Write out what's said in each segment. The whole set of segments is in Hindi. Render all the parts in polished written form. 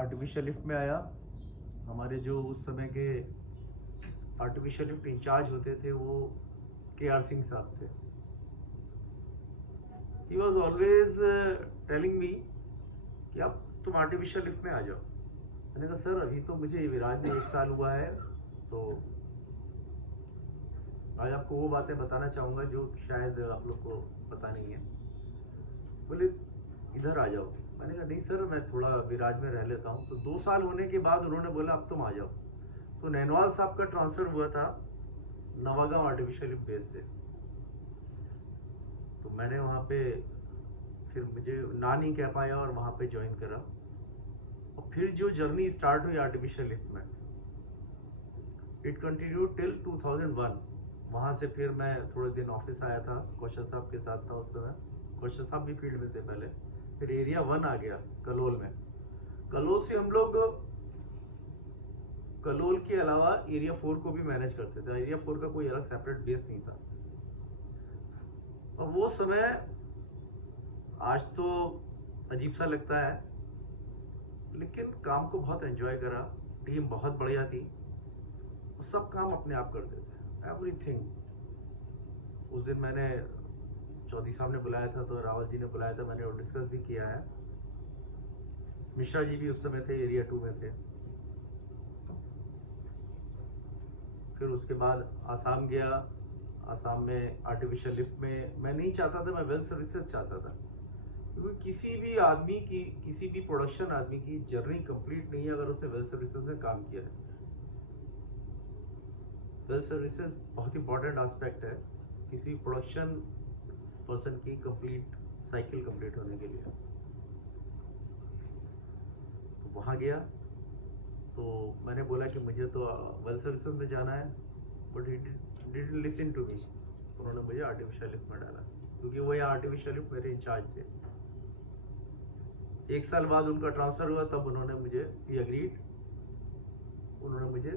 आर्टिफिशियल लिफ्ट में आया। हमारे जो उस समय के आर्टिफिशियल लिफ्ट इंचार्ज होते थे वो KR सिंह साहब थे। He was always telling me कि अब तुम आर्टिफिशियल लिफ्ट में आ जाओ। मैंने कहा सर अभी तो मुझे विराज में 1 साल हुआ है, तो आज आपको वो बातें बताना चाहूँगा जो शायद आप लोग को पता नहीं है। बोले इधर आ जाओ। मैंने कहा नहीं सर मैं थोड़ा विराज में रह लेता हूँ। तो 2 साल होने के बाद उन्होंने बोला अब तुम आ जाओ। तो नैनवाल साहब का ट्रांसफ़र हुआ था नवागांव आर्टिफिशियल लिफ्ट बेस से। तो मैंने वहाँ पे फिर मुझे ना नहीं कह पाया और वहाँ पे ज्वाइन करा। और फिर जो जर्नी स्टार्ट हुई आर्टिफिशियल लिफ्ट में, इट कंटिन्यू टिल 2001। वहाँ से फिर मैं थोड़े दिन ऑफिस आया था, कौशल साहब के साथ था उस समय। कौशल साहब भी फील्ड में थे पहले। फिर एरिया 1 आ गया कलोल में। कलोल से हम लोग कलोल के अलावा एरिया 4 को भी मैनेज करते थे। एरिया 4 का कोई अलग सेपरेट बेस नहीं था। और वो समय आज तो अजीब सा लगता है, लेकिन काम को बहुत एंजॉय करा। टीम बहुत बढ़िया थी, सब काम अपने आप करते थे, एवरीथिंग। उस दिन मैंने चौधरी साहब ने बुलाया था, तो रावत जी ने बुलाया था, मैंने डिस्कस भी किया है। मिश्रा जी भी उस समय थे, एरिया 2 में थे। फिर उसके बाद आसाम गया। आसाम में आर्टिफिशियल लिफ्ट में मैं नहीं चाहता था, मैं वेल सर्विसेज चाहता था, क्योंकि किसी भी आदमी की, किसी भी प्रोडक्शन आदमी की जर्नी कंप्लीट नहीं है अगर उसने वेल सर्विसेज में काम किया है। वेल सर्विसेज बहुत इंपॉर्टेंट एस्पेक्ट है किसी प्रोडक्शन पर्सन की कंप्लीट साइकिल कंप्लीट होने के लिए। तो वहाँ गया तो मैंने बोला कि मुझे तो वेल सर्विसेज में जाना है, but he didn't listen to me. उन्होंने मुझे आर्टिफिशियल लिफ्ट में डाला, क्योंकि वो यहाँ आर्टिफिशियल लिफ्ट मेरे इंचार्ज थे। 1 साल बाद उनका ट्रांसफर हुआ, तब उन्होंने मुझे भी अग्रीड, उन्होंने मुझे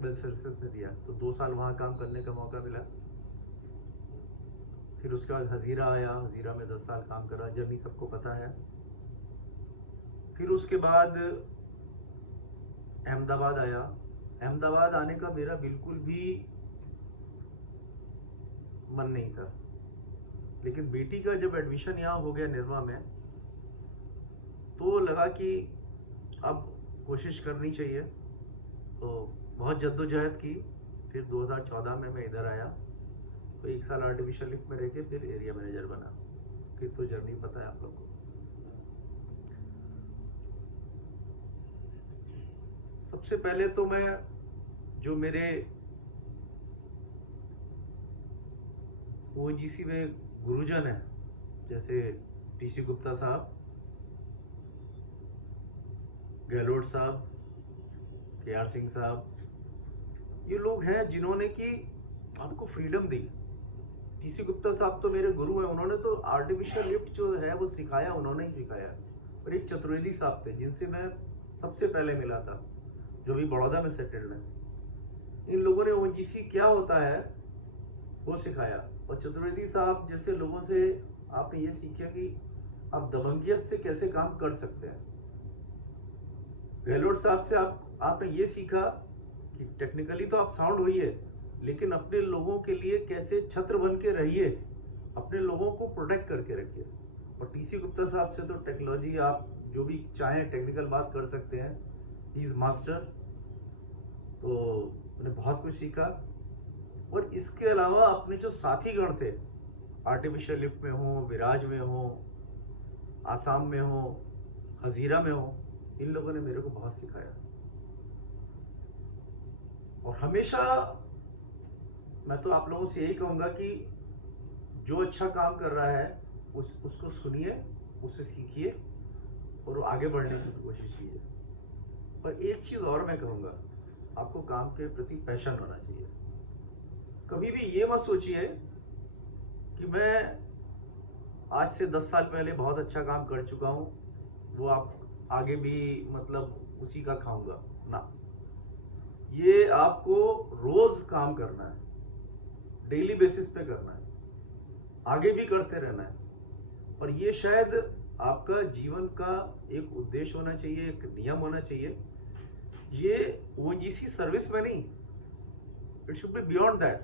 वेल सर्विसेज में दिया। तो 2 साल वहाँ काम करने का मौका मिला। फिर उसके बाद हजीरा आया। हजीरा में 10 साल काम करा, जर्नी सबको पता है। फिर उसके बाद अहमदाबाद आया। अहमदाबाद आने का मेरा बिल्कुल भी मन नहीं था, लेकिन बेटी का जब एडमिशन यहाँ हो गया निर्मा में, तो लगा कि अब कोशिश करनी चाहिए। तो बहुत जद्दोजहद की। फिर 2014 में मैं इधर आया, तो 1 साल आर्टिफिशियल लिफ्ट में रह के फिर एरिया मैनेजर बना। फिर तो जर्नी पता है आप लोग को। सबसे पहले तो मैं जो मेरे ONGC में गुरुजन है, जैसे TC गुप्ता साहब, गहलोत साहब, KR सिंह साहब, ये लोग हैं जिन्होंने कि आपको फ्रीडम दी। TC गुप्ता साहब तो मेरे गुरु हैं, उन्होंने तो आर्टिफिशियल लिफ्ट जो है वो सिखाया, उन्होंने ही सिखाया। और एक चतुर्वेदी साहब थे जिनसे मैं सबसे पहले मिला था, जो भी बड़ौदा में सेटल्ड है। इन लोगों ने ONGC क्या होता है वो सिखाया। और चतुर्वेदी साहब जैसे लोगों से आपने ये सीखा कि आप दबंगियत से कैसे काम कर सकते हैं। गहलोत साहब से आपने ये सीखा कि टेक्निकली तो आप साउंड हुई है, लेकिन अपने लोगों के लिए कैसे छत्र बन के रहिए, अपने लोगों को प्रोटेक्ट करके रखिए। और TC गुप्ता साहब से तो टेक्नोलॉजी आप जो भी चाहें टेक्निकल बात कर सकते हैं, ही इज मास्टर। तो मैंने बहुत कुछ सीखा। और इसके अलावा अपने जो साथीगण थे, आर्टिफिशियल लिफ्ट में हो, विराज में हो, आसाम में हो, हजीरा में हो, इन लोगों ने मेरे को बहुत सिखाया। और हमेशा मैं तो आप लोगों से यही कहूँगा कि जो अच्छा काम कर रहा है उसको सुनिए, उससे सीखिए और आगे बढ़ने की कोशिश कीजिए। और एक चीज़ और मैं कहूँगा, आपको काम के प्रति पैशन होना चाहिए। कभी भी ये मत सोचिए कि मैं आज से 10 साल पहले बहुत अच्छा काम कर चुका हूँ, वो आप आगे भी मतलब उसी का खाऊंगा ना। ये आपको रोज काम करना है, डेली बेसिस पे करना है, आगे भी करते रहना है। और ये शायद आपका जीवन का एक उद्देश्य होना चाहिए, एक नियम होना चाहिए। ये ओएनजीसी सर्विस में नहीं, it should be beyond that.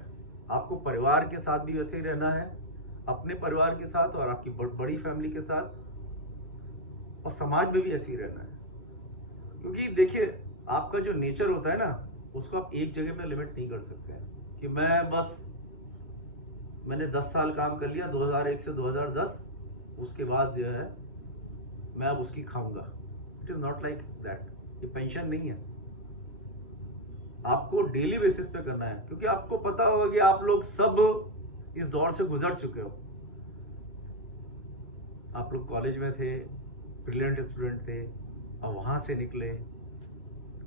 आपको परिवार के साथ भी वैसे ही रहना है, अपने परिवार के साथ और आपकी बड़ी फैमिली के साथ, और समाज में भी ऐसे ही रहना है। क्योंकि देखिए, आपका जो नेचर होता है ना, उसको आप एक जगह पे लिमिट नहीं कर सकते हैं कि मैंने 10 साल काम कर लिया 2001 से 2010, उसके बाद जो है मैं अब उसकी खाऊंगा। It is not like that. ये पेंशन नहीं है, आपको डेली बेसिस पे करना है। क्योंकि आपको पता होगा कि आप लोग सब इस दौर से गुजर चुके हो। आप लोग कॉलेज में थे, ब्रिलियंट स्टूडेंट थे, और वहां से निकले,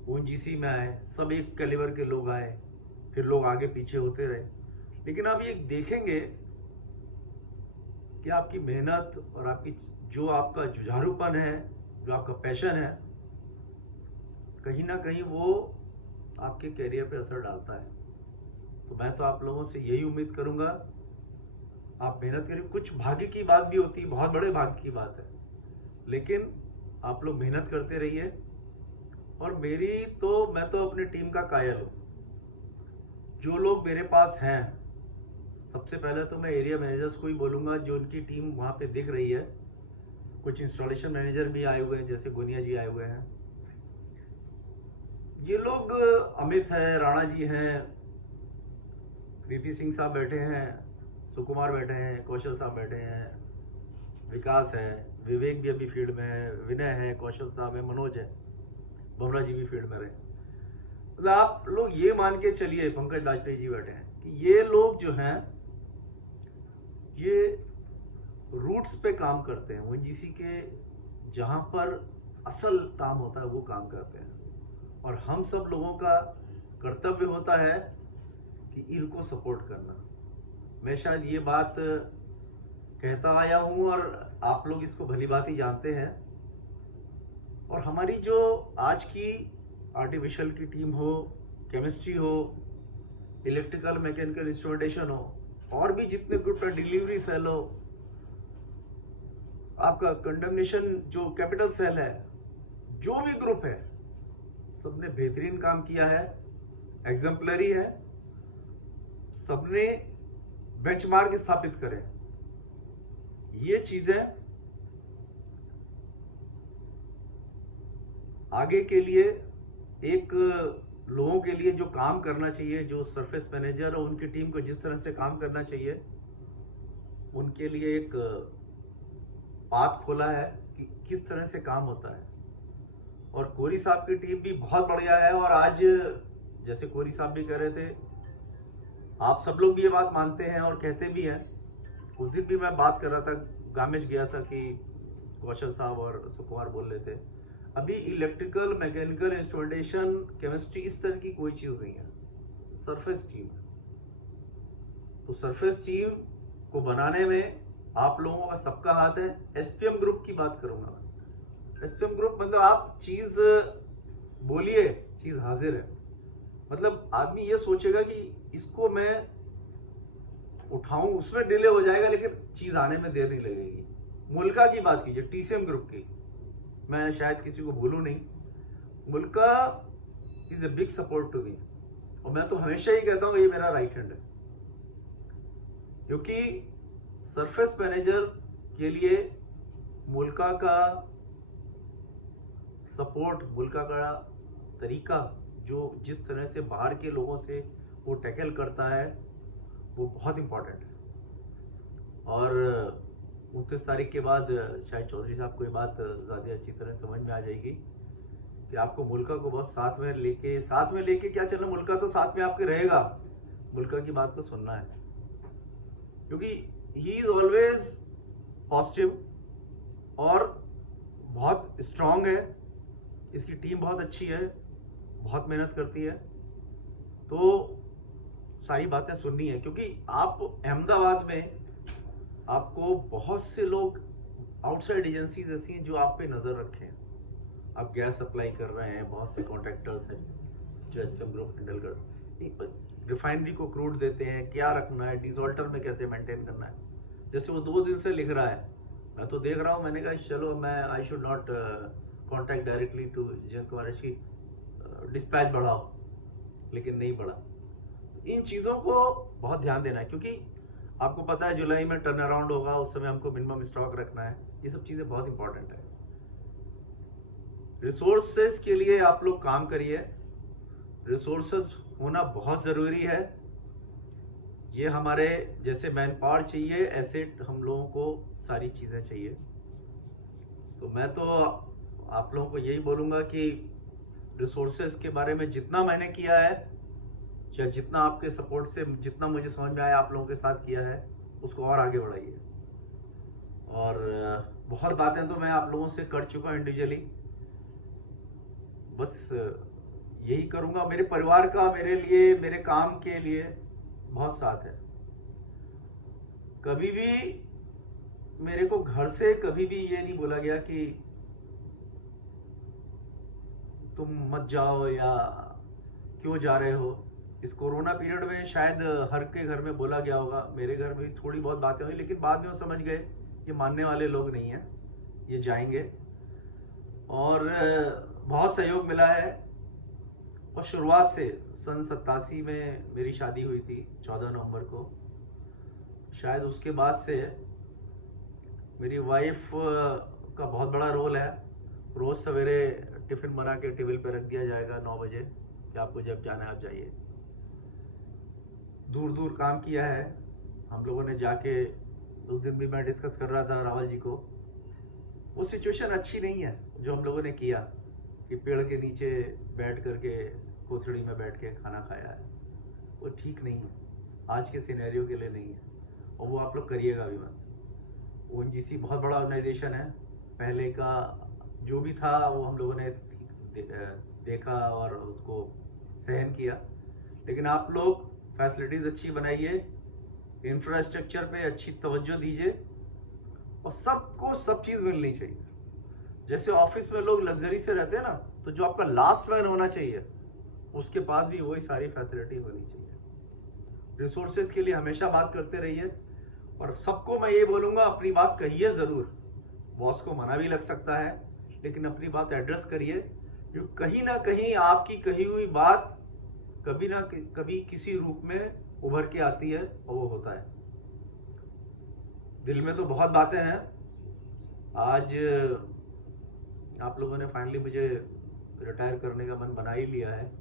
ओएनजीसी में आए, सब एक कैलिबर के लोग आए, फिर लोग आगे पीछे होते रहे। लेकिन आप ये देखेंगे कि आपकी मेहनत और जो आपका जुझारूपन है, जो आपका पैशन है, कहीं ना कहीं वो आपके कैरियर पे असर डालता है। तो मैं तो आप लोगों से यही उम्मीद करूंगा, आप मेहनत करिए। कुछ भाग्य की बात भी होती है, बहुत बड़े भाग्य की बात है, लेकिन आप लोग मेहनत करते रहिए। और मैं तो अपनी टीम का कायल हूँ। जो लोग मेरे पास हैं, सबसे पहले तो मैं एरिया मैनेजर्स को ही बोलूँगा, जो उनकी टीम वहाँ पे दिख रही है। कुछ इंस्टॉलेशन मैनेजर भी आए हुए हैं, जैसे गुनिया जी आए हुए हैं। ये लोग, अमित है, राणा जी हैं, वीपी सिंह साहब बैठे हैं, सुकुमार बैठे हैं, कौशल साहब बैठे हैं, विकास है, विवेक भी अभी फील्ड में है, विनय है, कौशल साहब है, मनोज है, बमरा जी भी फील्ड में रहे। तो आप लोग ये मान के चलिए, पंकज वाजपेयी जी बैठे हैं, कि ये लोग जो हैं ये रूट्स पे काम करते हैं। ओएनजीसी के जहां पर असल काम होता है वो काम करते हैं, और हम सब लोगों का कर्तव्य होता है कि इनको सपोर्ट करना। मैं शायद ये बात कहता आया हूं और आप लोग इसको भली भांति ही जानते हैं। और हमारी जो आज की आर्टिफिशियल की टीम हो, केमिस्ट्री हो, इलेक्ट्रिकल मैकेनिकल इंस्ट्रूमेंटेशन हो, और भी जितने ग्रुप है, डिलीवरी सेल हो, आपका कंडमनेशन जो कैपिटल सेल है, जो भी ग्रुप है, सबने बेहतरीन काम किया है, एग्जाम्पलरी है। सबने बेंचमार्क स्थापित करे। ये चीजें आगे के लिए, एक लोगों के लिए जो काम करना चाहिए, जो सरफेस मैनेजर और उनकी टीम को जिस तरह से काम करना चाहिए, उनके लिए एक पाथ खोला है कि किस तरह से काम होता है। और कोरी साहब की टीम भी बहुत बढ़िया है। और आज जैसे कोरी साहब भी कह रहे थे, आप सब लोग भी ये बात मानते हैं और कहते भी हैं। उस दिन भी मैं बात कर रहा था, गामेश गया था, कि कौशल साहब और सुकुमार बोल रहे थे, अभी इलेक्ट्रिकल मैकेनिकल इंस्ट्रूमेंटेशन केमिस्ट्री इस तरह की कोई चीज नहीं है, सरफेस टीम। तो सरफेस टीम को बनाने में आप लोगों का सबका हाथ है। एसपीएम ग्रुप की बात करूंगा। एसपीएम ग्रुप मतलब आप चीज बोलिए, चीज हाजिर है। मतलब आदमी ये सोचेगा कि इसको मैं उठाऊं, उसमें डिले हो जाएगा, लेकिन चीज आने में देर नहीं लगेगी। मुल्का की बात कीजिए, टीसीएम ग्रुप की, मैं शायद किसी को भूलूं नहीं। Mulka is a big support to me, और मैं तो हमेशा ही कहता हूं ये मेरा राइट हैंड है। क्योंकि सरफेस मैनेजर के लिए मुल्का का सपोर्ट, मुल्का का तरीका, जो जिस तरह से बाहर के लोगों से वो टैकल करता है, वो बहुत इंपॉर्टेंट है। और 29 तारीख के बाद शायद चौधरी साहब को ये बात ज़्यादा अच्छी तरह समझ में आ जाएगी कि आपको मुल्का को बस साथ में लेके क्या चलना। मुल्का तो साथ में आपके रहेगा, मुल्का की बात को सुनना है, क्योंकि ही इज ऑलवेज पॉजिटिव और बहुत स्ट्रांग है। इसकी टीम बहुत अच्छी है, बहुत मेहनत करती है। तो सारी बातें सुननी है, क्योंकि आप अहमदाबाद में आपको बहुत से लोग, आउटसाइड एजेंसीज ऐसी हैं जो आप पे नजर रखें। आप गैस सप्लाई कर रहे हैं, बहुत से कॉन्ट्रैक्टर्स हैं जो एसपीएम ग्रुप हैंडल करते, रिफाइनरी को क्रूड देते हैं, क्या रखना है, डिसॉल्टर में कैसे मेंटेन करना है। जैसे वो 2 दिन से लिख रहा है मैं तो देख रहा हूँ, मैंने कहा चलो मैं I should not contact directly to Jayant Kumar की, डिस्पैच बढ़ाओ, लेकिन नहीं बढ़ा। इन चीज़ों को बहुत ध्यान देना है, क्योंकि आपको पता है जुलाई में टर्न अराउंड होगा, उस समय हमको मिनिमम स्टॉक रखना है। ये सब चीज़ें बहुत इंपॉर्टेंट है। रिसोर्सेस के लिए आप लोग काम करिए, रिसोर्सेस होना बहुत ज़रूरी है। ये हमारे जैसे मैन पावर चाहिए, ऐसे हम लोगों को सारी चीज़ें चाहिए। तो मैं तो आप लोगों को यही बोलूँगा कि रिसोर्सेस के बारे में जितना मैंने किया है, या जितना आपके सपोर्ट से जितना मुझे समझ में आया आप लोगों के साथ किया है, उसको और आगे बढ़ाइए। और बहुत बातें तो मैं आप लोगों से कर चुका हूँ इंडिविजुअली, बस यही करूँगा। मेरे परिवार का मेरे लिए, मेरे काम के लिए बहुत साथ है। कभी भी मेरे को घर से कभी भी ये नहीं बोला गया कि तुम मत जाओ या क्यों जा रहे हो। इस कोरोना पीरियड में शायद हर के घर में बोला गया होगा, मेरे घर में भी थोड़ी बहुत बातें हुई, लेकिन बाद में वो समझ गए ये मानने वाले लोग नहीं हैं, ये जाएंगे। और बहुत सहयोग मिला है। और शुरुआत से सन 87 में मेरी शादी हुई थी 14 नवंबर को, शायद उसके बाद से मेरी वाइफ का बहुत बड़ा रोल है। रोज़ सवेरे टिफ़िन बना के टेबल पे रख दिया जाएगा 9 बजे कि आपको जब जाना है आप जाइए। दूर दूर काम किया है हम लोगों ने जाके। उस दिन भी मैं डिस्कस कर रहा था रावल जी को, वो सिचुएशन अच्छी नहीं है जो हम लोगों ने किया कि पेड़ के नीचे बैठ करके कोथड़ी में बैठ के खाना खाया है। वो ठीक नहीं है, आज के सिनेरियो के लिए नहीं है, और वो आप लोग करिएगा भी मत। ONGC बहुत बड़ा ऑर्गेनाइजेशन है, पहले का जो भी था वो हम लोगों ने देखा और उसको सहन किया। लेकिन आप लोग फैसिलिटीज़ अच्छी बनाइए, इंफ्रास्ट्रक्चर पे अच्छी तवज्जो दीजिए, और सबको सब चीज़ मिलनी चाहिए। जैसे ऑफिस में लोग लग्जरी से रहते हैं ना, तो जो आपका लास्ट मैन होना चाहिए उसके पास भी वही सारी फैसिलिटी होनी चाहिए। रिसोर्सेज के लिए हमेशा बात करते रहिए, और सबको मैं ये बोलूँगा अपनी बात कहिए ज़रूर। बॉस को मना भी लग सकता है, लेकिन अपनी बात एड्रेस करिए, जो कहीं ना कहीं आपकी कही हुई बात कभी ना कभी किसी रूप में उभर के आती है, और वो होता है। दिल में तो बहुत बातें हैं। आज आप लोगों ने फाइनली मुझे रिटायर करने का मन बना ही लिया है,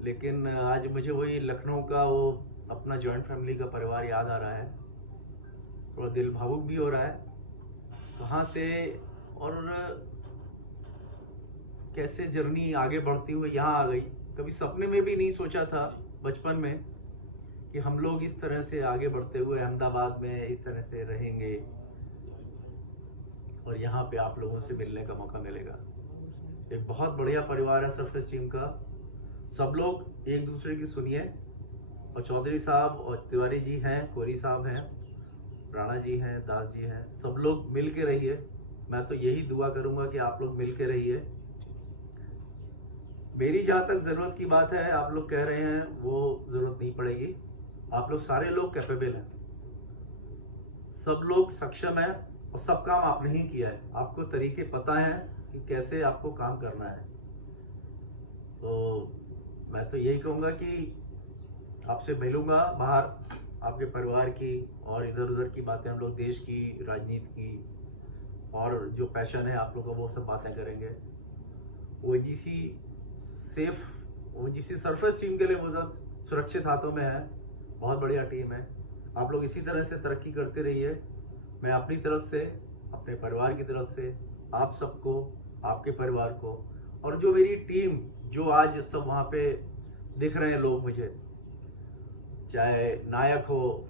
लेकिन आज मुझे वही लखनऊ का वो अपना जॉइंट फैमिली का परिवार याद आ रहा है। थोड़ा दिल भावुक भी हो रहा है, कहाँ से और कैसे जर्नी आगे बढ़ती हुई यहाँ आ गई। कभी सपने में भी नहीं सोचा था बचपन में कि हम लोग इस तरह से आगे बढ़ते हुए अहमदाबाद में इस तरह से रहेंगे, और यहाँ पे आप लोगों से मिलने का मौका मिलेगा। एक बहुत बढ़िया परिवार है सरफेस टीम का। सब लोग एक दूसरे की सुनिए, और चौधरी साहब और तिवारी जी हैं, कोरी साहब हैं, राणा जी हैं, दास जी हैं, सब लोग मिल के रहिए। मैं तो यही दुआ करूंगा कि आप लोग मिल के रहिए। मेरी जहाँ तक ज़रूरत की बात है, आप लोग कह रहे हैं, वो ज़रूरत नहीं पड़ेगी। आप लोग सारे लोग कैपेबल हैं, सब लोग सक्षम हैं, और सब काम आपने ही किया है। आपको तरीके पता है कि कैसे आपको काम करना है। तो मैं तो यही कहूँगा कि आपसे मिलूँगा बाहर, आपके परिवार की और इधर उधर की बातें, हम लोग देश की राजनीति की और जो पैशन है आप लोग का, वो सब बातें करेंगे। ONGC सरफेस टीम के लिए बहुत सुरक्षित हाथों में है, बहुत बढ़िया टीम है। आप लोग इसी तरह से तरक्की करते रहिए। मैं अपनी तरफ से, अपने परिवार की तरफ से आप सबको, आपके परिवार को, और जो मेरी टीम जो आज सब वहाँ पे दिख रहे हैं लोग मुझे, चाहे नायक हो,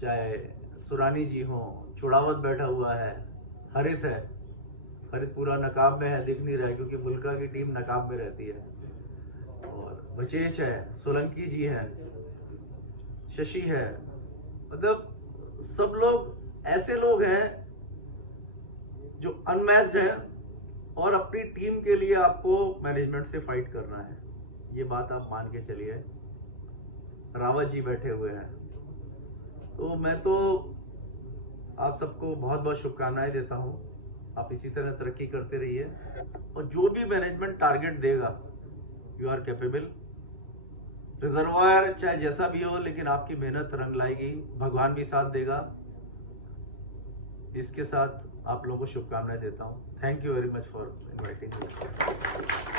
चाहे सुरानी जी हो, चुड़ावत बैठा हुआ है, हरित है, हरित पूरा नकाब में है, दिख नहीं रहा है क्योंकि मुल्का की टीम नकाब में रहती है, और बचेच है, सोलंकी जी है, शशि है, मतलब सब लोग ऐसे लोग हैं जो अनमैच्ड हैं, और अपनी टीम के लिए आपको मैनेजमेंट से फाइट करना है, ये बात आप मान के चलिए। रावत जी बैठे हुए हैं, तो मैं तो आप सबको बहुत बहुत शुभकामनाएं देता हूँ। आप इसी तरह तरक्की करते रहिए और जो भी मैनेजमेंट टारगेट देगा, यू आर कैपेबल। रिजर्वायर चाहे जैसा भी हो, लेकिन आपकी मेहनत रंग लाएगी, भगवान भी साथ देगा। इसके साथ आप लोगों को शुभकामनाएं देता हूँ। Thank you very much for inviting me.